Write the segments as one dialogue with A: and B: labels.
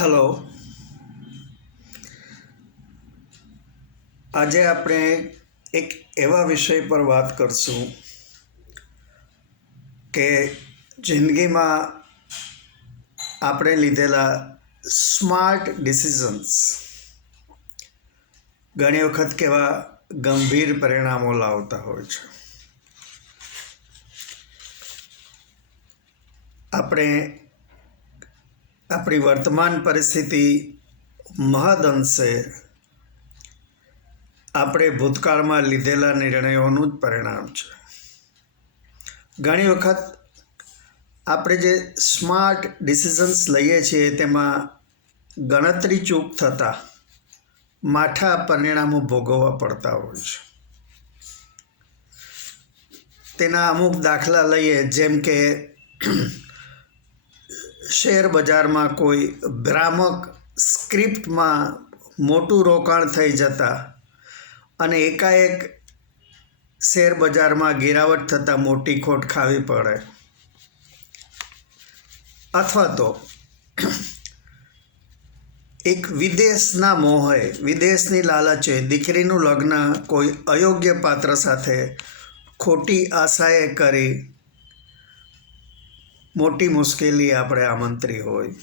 A: Hello આજે આપણે એક એવા વિષય પર વાત કરશું કે જિંદગીમાં આપણે લીધેલા સ્માર્ટ ડિસિઝન્સ ઘણી વખત કેવા ગંભીર પરિણામો લાવતા હોય છે. આપણે આપણી વર્તમાન પરિસ્થિતિ મહદઅંશે આપણે ભૂતકાળમાં લીધેલા નિર્ણયોનું જ પરિણામ છે. ઘણી વખત આપણે જે સ્માર્ટ ડિસિઝન્સ લઈએ છીએ તેમાં ગણતરી ચૂક થતાં માઠા પરિણામો ભોગવવા પડતા હોય છે. તેના અમુક દાખલા લઈએ જેમ કે શેર બજારમાં કોઈ ભ્રામક સ્ક્રિપ્ટમાં મોટું રોકાણ થઈ જતા અને એકાએક શેર બજારમાં ગિરાવટ થતાં મોટી ખોટ ખાવી પડે. અથવા તો એક વિદેશના મોહે, વિદેશની લાલચે દીકરીનું લગ્ન કોઈ અયોગ્ય પાત્ર સાથે ખોટી આશાએ કરી મોટી મુશ્કેલી આપણે આમંત્રી હોય.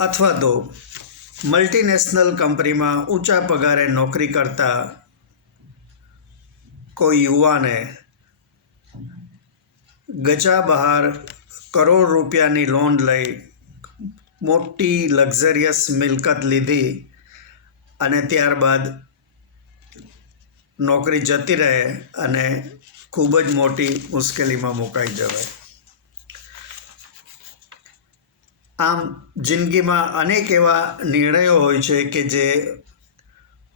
A: અથવા તો મલ્ટીનેશનલ કંપનીમાં ઊંચા પગારે નોકરી કરતા કોઈ યુવાને ગજા બહાર કરોડ રૂપિયાની લોન લઈ મોટી લક્ઝરિયસ મિલકત લીધી અને ત્યારબાદ નોકરી જતી રહે અને ખૂબ જ મોટી મુશ્કેલીમાં મુકાઈ જવાય. આમ જિંદગીમાં અનેક એવા નિર્ણયો હોય છે કે જે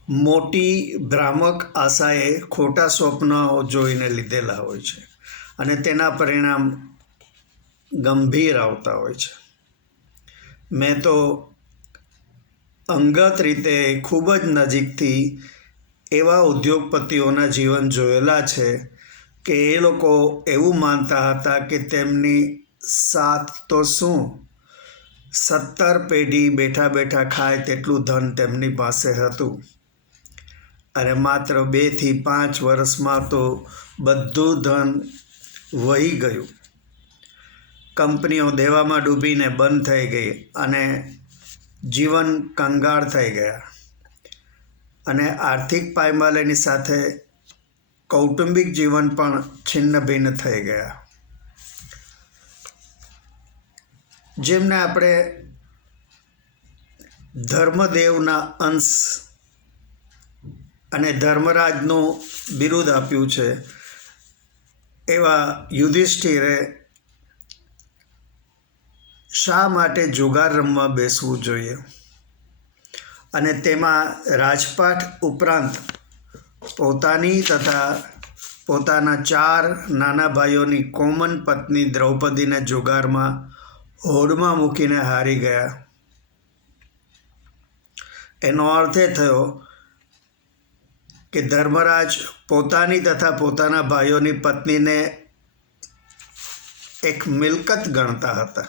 A: મોટી ભ્રામક આશાએ ખોટા સ્વપ્નો જોઈને લીધેલા હોય છે અને તેના પરિણામ ગંભીર આવતા હોય છે. મેં તો અંગત રીતે ખૂબ જ નજીકથી એવા ઉદ્યોગપતિઓના જીવન જોયેલા છે કે એ લોકો એવું માનતા હતા કે તેમની સાથ તો શું? સત્તર પેઢી બેઠા બેઠા ખાય તેટલું ધન તેમની પાસે હતું. અને માત્ર બેથી પાંચ વર્ષમાં તો બધું ધન વહી ગયું. કંપનીઓ દેવામાં ડૂબીને બંધ થઈ ગઈ અને જીવન કંગાળ થઈ ગયા. અને આર્થિક પાયમાલીની સાથે કૌટુંબિક જીવન પણ છિન્ન ભિન્ન થઈ ગયા. જેમને આપણે ધર્મદેવના અંશ અને ધર્મરાજનું બિરુદ આપ્યું છે, એવા યુધિષ્ઠિરે શા માટે જુગાર રમવા બેસવું જોઈએ? અને તેમાં રાજપાઠ ઉપરાંત પોતાની તથા પોતાના ચાર નાના ભાઈઓની કોમન પત્ની દ્રૌપદીને જુગારમાં હોડમાં મૂકીને હારી ગયા. એનો અર્થ એ થયો કે ધર્મરાજ પોતાની તથા પોતાના ભાઈઓની પત્નીને એક મિલકત ગણતા હતા.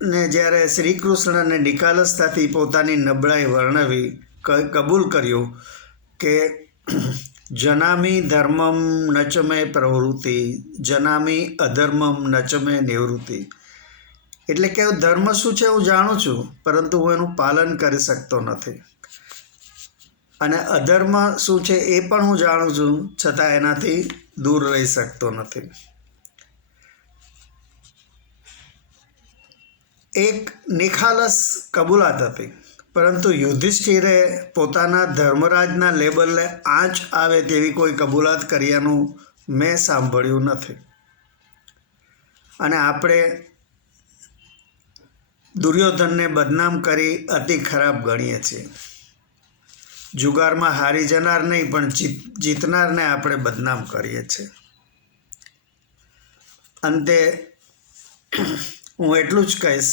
A: દુર્યોધનને જ્યારે શ્રી કૃષ્ણને નિકાલસતાથી પોતાની નબળાઈ વર્ણવી કબૂલ કર્યું કે જનામી ધર્મમ નચમે પ્રવૃત્તિ, જનામી અધર્મમ નચમે નિવૃત્તિ. એટલે કે ધર્મ શું છે હું જાણું છું, પરંતુ હું એનું પાલન કરી શકતો નથી. અને અધર્મ શું છે એ પણ હું જાણું છું, છતાં એનાથી દૂર રહી શકતો નથી. એક નિખાલસ કબૂલાત હતી. પરંતુ યુધિષ્ઠિરે પોતાના ધર્મરાજના લેબલને આંચ આવે તેવી કોઈ કબૂલાત કર્યાનું મેં સાંભળ્યું નથી. અને આપણે દુર્યોધનને બદનામ કરી અતિ ખરાબ ગણીએ છીએ. જુગારમાં હારી જનાર નહીં, પણ જીત, જીતનારને આપણે બદનામ કરીએ છીએ. અંતે હું એટલું જ કહીશ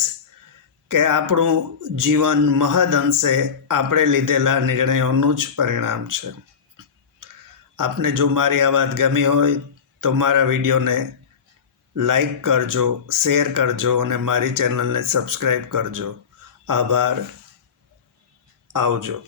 A: કે આપણું જીવન મહદઅંશે આપણે લીધેલા નિર્ણયોનું જ પરિણામ છે. આપને જો મારી આ વાત ગમી હોય તો મારા વિડીયોને લાઈક કરજો, શેર કરજો અને મારી ચેનલને સબસ્ક્રાઈબ કરજો. આભાર. આવજો.